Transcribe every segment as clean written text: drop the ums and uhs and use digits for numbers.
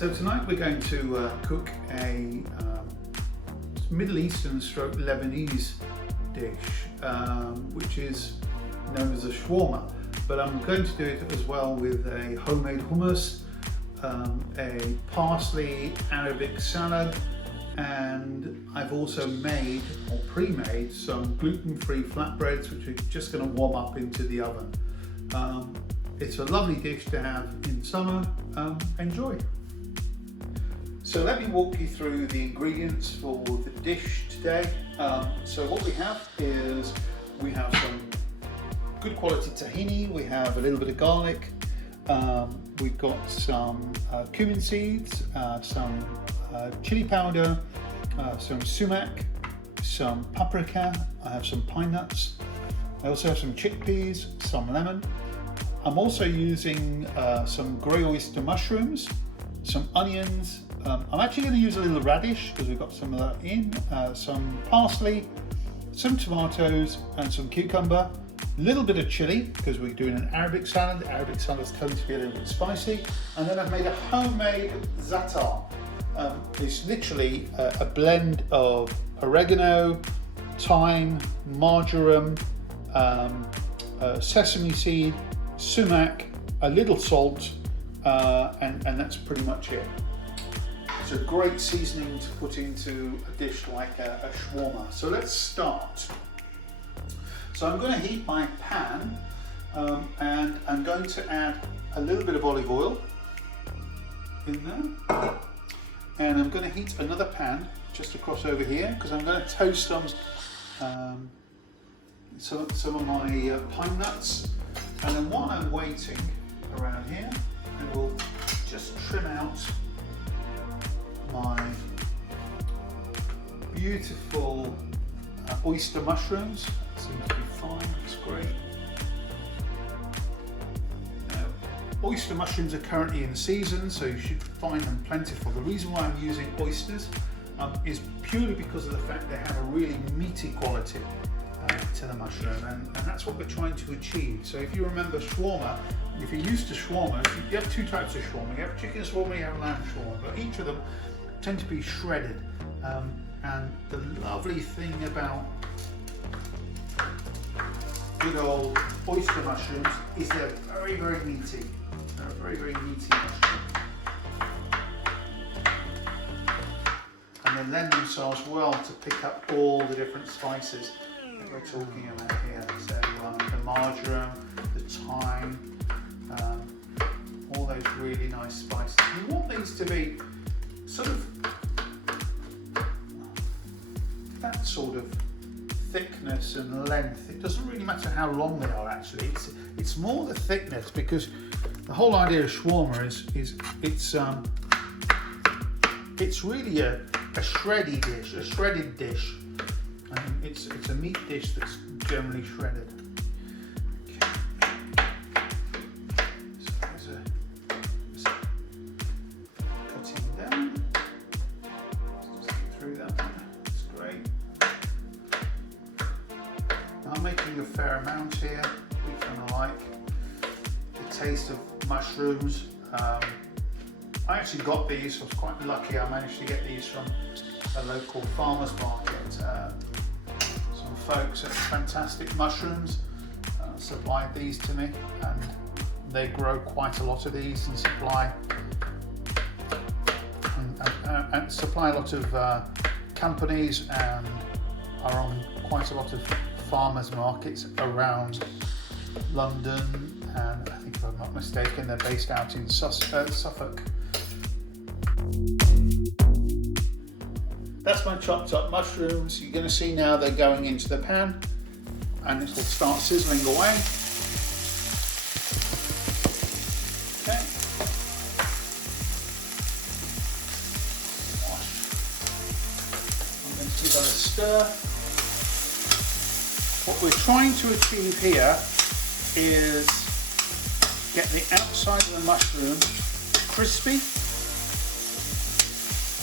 So tonight we're going to cook a Middle Eastern stroke Lebanese dish, which is known as a shawarma. But I'm going to do it as well with a homemade hummus, a parsley Arabic salad, and I've also made or pre-made some gluten-free flatbreads which we're just going to warm up into the oven. It's a lovely dish to have in summer. Enjoy. So let me walk you through the ingredients for the dish today. So what we have is we have some good quality tahini, we have a little bit of garlic, we've got some cumin seeds, some chili powder, some sumac, some paprika, I have some pine nuts, I also have some chickpeas, some lemon. I'm also using some grey oyster mushrooms, some onions. I'm actually going to use a little radish because we've got some of that in, some parsley, some tomatoes and some cucumber, a little bit of chili because we're doing an Arabic salad. Arabic salads tend to be a little bit spicy. And then I've made a homemade za'atar. It's literally a blend of oregano, thyme, marjoram, sesame seed, sumac, a little salt, and that's pretty much it. It's a great seasoning to put into a dish like a shawarma. So let's start. So I'm going to heat my pan and I'm going to add a little bit of olive oil in there. And I'm going to heat another pan just across over here because I'm going to toast some of my pine nuts. And then while I'm waiting around here, I will just trim out my beautiful oyster mushrooms. Seems to be fine, looks great. Now, oyster mushrooms are currently in season, so you should find them plentiful. The reason why I'm using oysters is purely because of the fact they have a really meaty quality to the mushroom, and that's what we're trying to achieve. So if you remember shawarma, if you're used to shawarma, you have two types of shawarma. You have chicken shawarma, you have lamb shawarma, but each of them tend to be shredded. And the lovely thing about good old oyster mushrooms is they're very, very meaty. They're a very, very meaty mushroom. And they lend themselves well to pick up all the different spices that we're talking about here. So the marjoram, the thyme, all those really nice spices. You want these to be sort of that sort of thickness and length. It doesn't really matter how long they are actually. It's more the thickness, because the whole idea of shawarma is it's really a shredded dish. It's a meat dish that's generally shredded. I'm making a fair amount here. We're going to like the taste of mushrooms. I actually got these, I was quite lucky. I managed to get these from a local farmer's market. Some folks at Fantastic Mushrooms supplied these to me, and they grow quite a lot of these and supply a lot of companies, and are on quite a lot of farmers markets around London, and I think if I'm not mistaken they're based out in Suffolk. That's my chopped up mushrooms. You're going to see now they're going into the pan and it will start sizzling away. Okay. I'm going to give that a stir. What we're trying to achieve here is get the outside of the mushroom crispy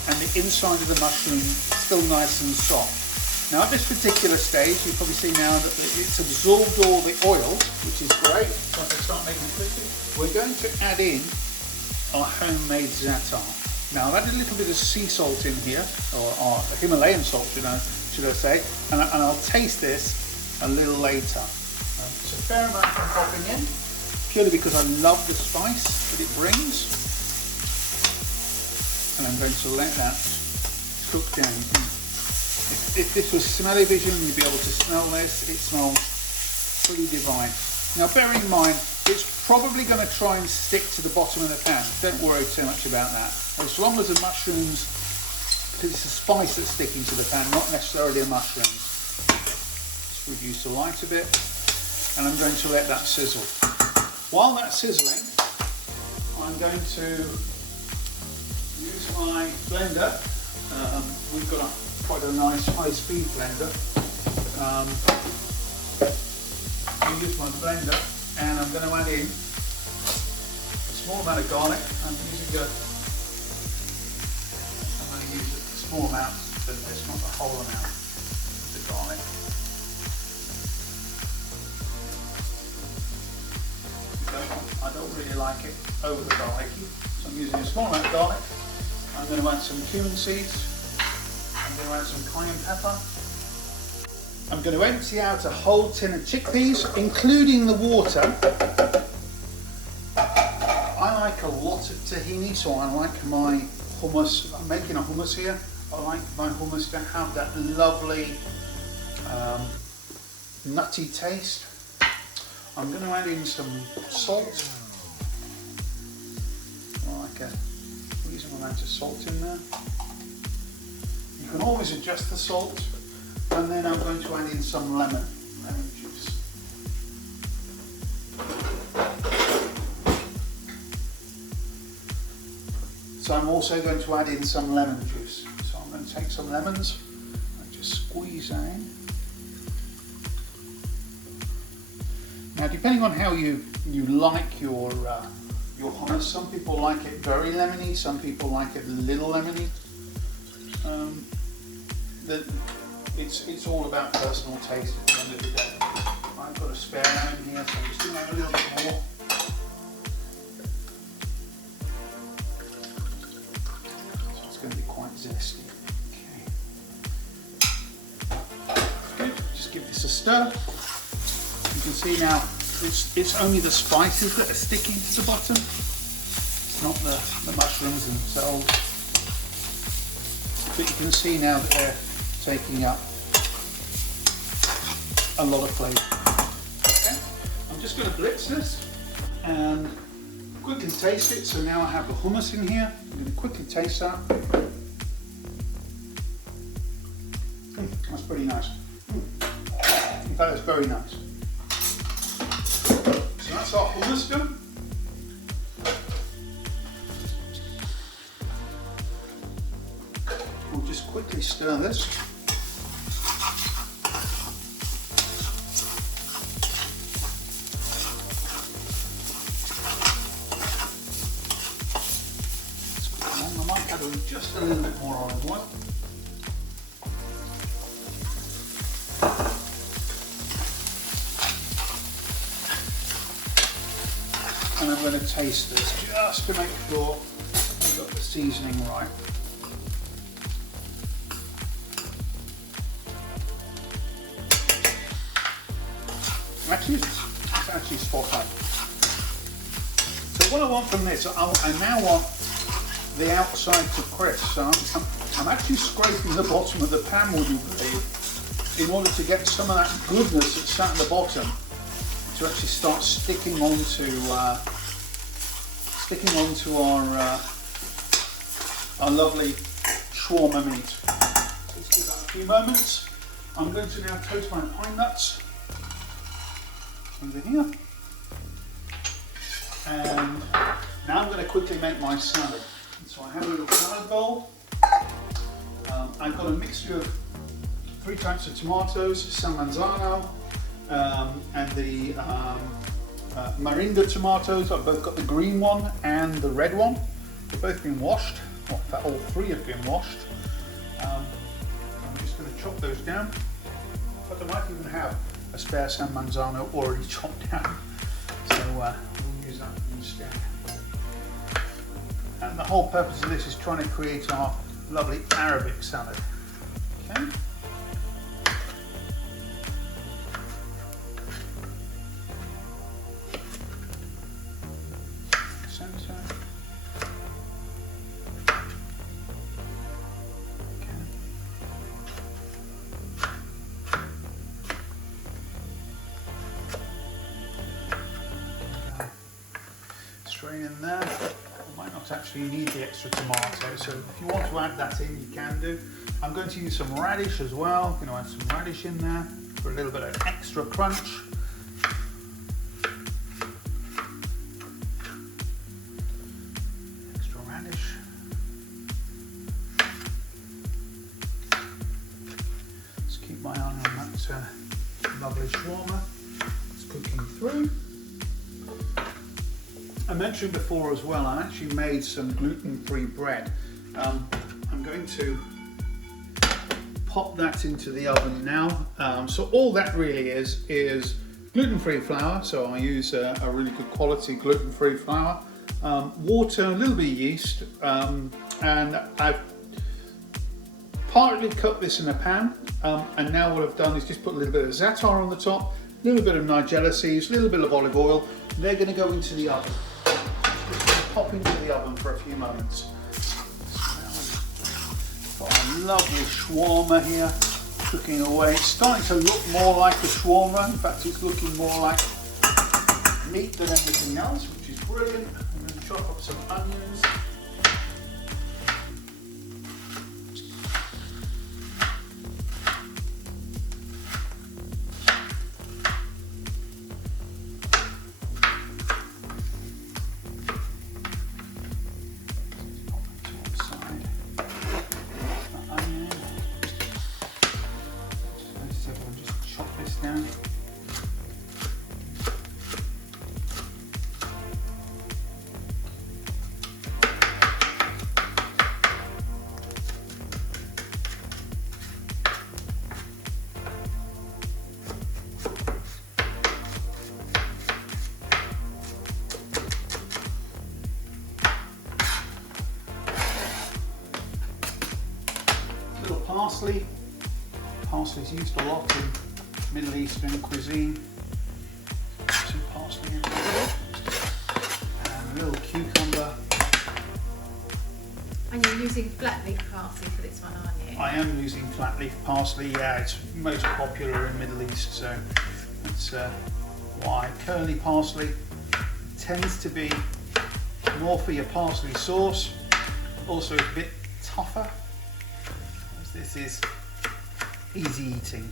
and the inside of the mushroom still nice and soft. Now at this particular stage, you probably see now that it's absorbed all the oil, which is great. So if I start making it crispy, we're going to add in our homemade za'atar. Now I've added a little bit of sea salt in here, or Himalayan salt, should I say, and I'll taste this a little later. It's a fair amount I'm popping in, purely because I love the spice that it brings. And I'm going to let that cook down. If this was smell-o-vision, you'd be able to smell this. It smells pretty divine. Now bear in mind, it's probably going to try and stick to the bottom of the pan. Don't worry too much about that. As long as the mushrooms, because it's the spice that's sticking to the pan, not necessarily the mushrooms. Just reduce the light a bit, and I'm going to let that sizzle. While that's sizzling, I'm going to use my blender. We've got quite a nice high-speed blender. I'll use my blender, and I'm going to add in a small amount of garlic. I'm going to use a small amount, but it's not the whole amount of the garlic. I don't really like it over the garlicky, so I'm using a small amount of garlic. I'm going to add some cumin seeds. I'm going to add some cayenne pepper. I'm going to empty out a whole tin of chickpeas, including the water. I like a lot of tahini, so I like my hummus. I'm making a hummus here. I like my hummus to have that lovely nutty taste. I'm going to add in some salt. I like a reasonable amount of salt in there. You can always adjust the salt. And then I'm going to add in some lemon juice. So I'm also going to add in some lemon juice. So I'm going to take some lemons and just squeeze that in. Now, depending on how you like your hummus, some people like it very lemony, some people like it a little lemony. It's all about personal taste at the end of the day. I've got a spare lemon here, so I'm just doing a little bit more. So it's going to be quite zesty. Okay. Good. Just give this a stir. You can see now it's only the spices that are sticking to the bottom. It's not the mushrooms themselves. But you can see now that they're taking up a lot of flavour. Okay, I'm just going to blitz this and quickly taste it. So now I have the hummus in here. I'm going to quickly taste that. That's pretty nice. In fact, it's very nice. So that's our hummus done. We'll just quickly stir this. I might add just a little bit more olive oil. And I'm going to taste this just to make sure I've got the seasoning right. Actually, it's actually spot on. So what I want from this, I now want the outside to crisp. So I'm actually scraping the bottom of the pan, would you believe, in order to get some of that goodness that's sat at the bottom to actually start sticking onto our lovely shawarma meat. So let's give that a few moments. I'm going to now toast my pine nuts under here, and now I'm going to quickly make my salad. So I have a little salad bowl. I've got a mixture of 3 types of tomatoes, San Manzano, and the Marinda tomatoes. I've both got the green one and the red one. They've both been washed. Well, in fact, all 3 have been washed. I'm just going to chop those down. But I might even have a spare San Manzano already chopped down. So we'll use that instead. And the whole purpose of this is trying to create our lovely Arabic salad. Okay. Center. Straight in there. I might not actually need the extra tomato, so if you want to add that in, you can do. I'm going to use some radish as well. I'm going to add some radish in there for a little bit of extra crunch. Extra radish. Just keep my eye on that lovely shawarma. It's cooking through. I mentioned before as well, I actually made some gluten-free bread. I'm going to pop that into the oven now. So all that really is gluten-free flour. So I use a really good quality gluten-free flour, water, a little bit of yeast, and I've partly cooked this in a pan. And now what I've done is just put a little bit of za'atar on the top, a little bit of nigella seeds, a little bit of olive oil. They're going to go into the oven. Pop into the oven for a few moments. Got a lovely shawarma here, cooking away. It's starting to look more like a shawarma. In fact, it's looking more like meat than everything else, which is brilliant. I'm going to chop up some onions. Down. Little parsley. Parsley is used a lot in Middle Eastern cuisine. Some parsley in there. And a little cucumber. And you're using flat leaf parsley for this one, aren't you? I am using flat leaf parsley, yeah, it's most popular in Middle East, so that's why. Curly parsley tends to be more for your parsley sauce, also a bit tougher, as this is easy eating.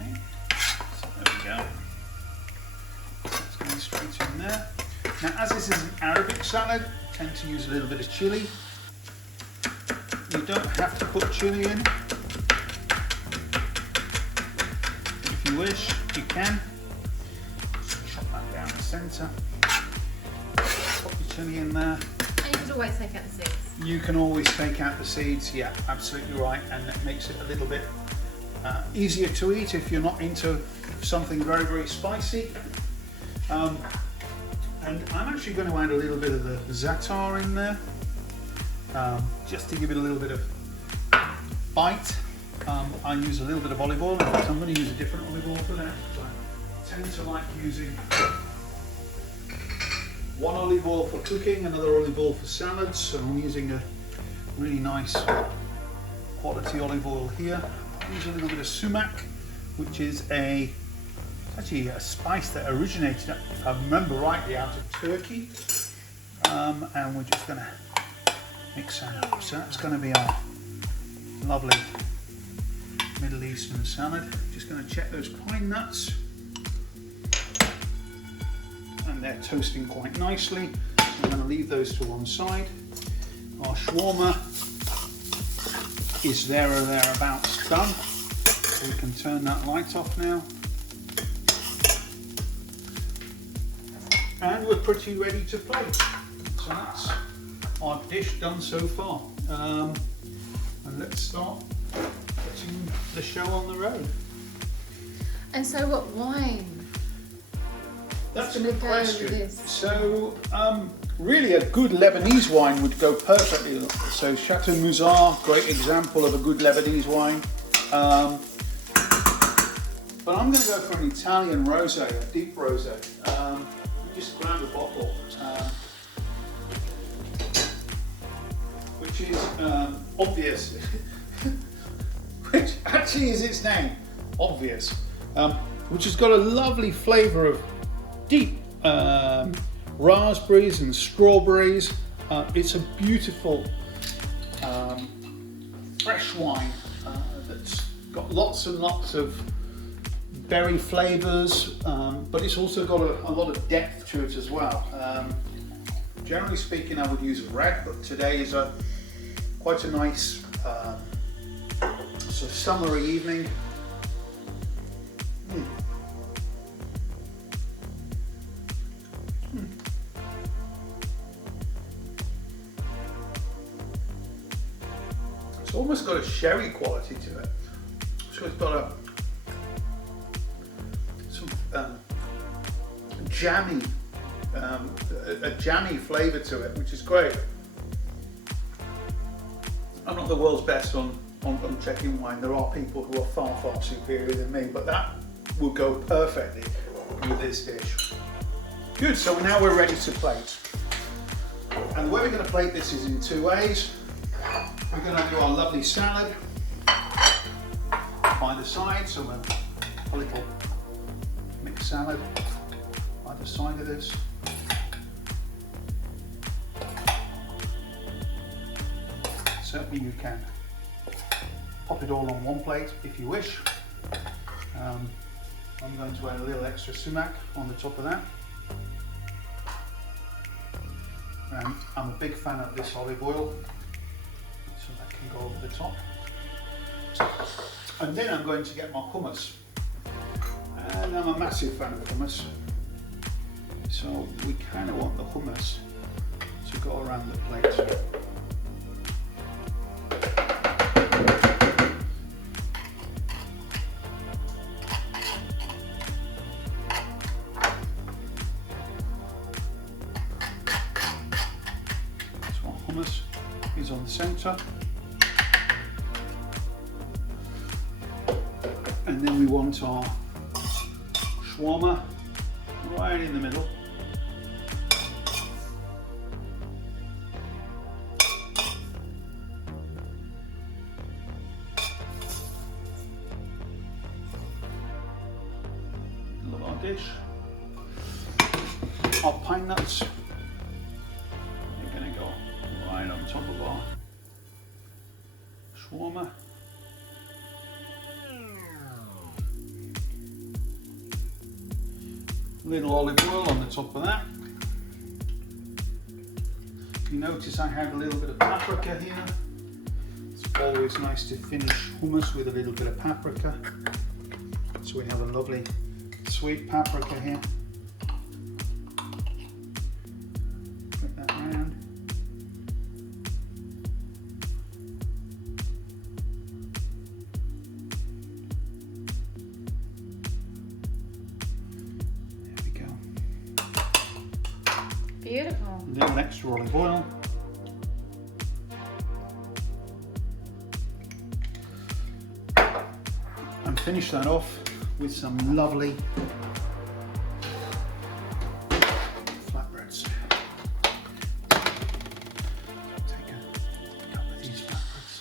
Okay, so there we go. That's going straight in there. Now, as this is an Arabic salad, I tend to use a little bit of chili. You don't have to put chili in. If you wish, you can. Just chop that down the centre. Put your chili in there. And you could always take out the seeds. You can always take out the seeds, yeah, absolutely right, and it makes it a little bit easier to eat if you're not into something very, very spicy. And I'm actually going to add a little bit of the za'atar in there, just to give it a little bit of bite. I use a little bit of olive oil. In fact, I'm going to use a different olive oil for that. I tend to like using one olive oil for cooking, another olive oil for salads. So I'm using a really nice quality olive oil here. I use a little bit of sumac, which is actually a spice that originated, if I remember rightly, out of Turkey. And we're just going to mix that up. So that's going to be our lovely Middle Eastern salad. Just going to check those pine nuts. And they're toasting quite nicely. So I'm going to leave those to one side. Our shawarma is there or thereabouts done. So we can turn that light off now. And we're pretty ready to plate. So that's our dish done so far. And let's start putting the show on the road. And so what wine? That's a gonna good go with question. this? So, really a good Lebanese wine would go perfectly. So Chateau Mouzard, great example of a good Lebanese wine. But I'm going to go for an Italian rosé, a deep rosé. Just grab a bottle, which is obvious, which actually is its name, obvious, which has got a lovely flavour of deep raspberries and strawberries. It's a beautiful fresh wine that's got lots and lots of berry flavours, but it's also got a lot of depth to it as well. Generally speaking, I would use red, but today is quite a nice sort of summery evening. It's almost got a sherry quality to it. So it's got jammy, a jammy flavour to it, which is great. I'm not the world's best on checking wine. There are people who are far, far superior than me, but that will go perfectly with this dish. Good, so now we're ready to plate. And the way we're going to plate this is in two ways. We're going to do our lovely salad by the side, so a little mixed salad by the side of this. Certainly you can pop it all on one plate if you wish. I'm going to add a little extra sumac on the top of that. And I'm a big fan of this olive oil, so that can go over the top. And then I'm going to get my hummus. And I'm a massive fan of hummus. So we kind of want the hummus to go around the plate. So our hummus is on the centre. And then we want our shawarma right in the middle. Middle of our dish. Our pine nuts are going to go right on top of our shawarma. Little olive oil on the top of that. You notice I had a little bit of paprika here. It's always nice to finish hummus with a little bit of paprika. So we have a lovely sweet paprika here. Put that around. Beautiful. A little extra olive oil. And finish that off with some lovely flatbreads. Take a couple of these flatbreads,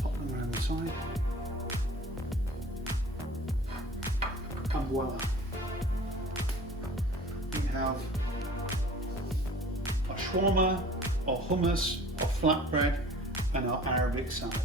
pop them around the side, and voila. We have our shawarma, our hummus, our flatbread, and our Arabic salad.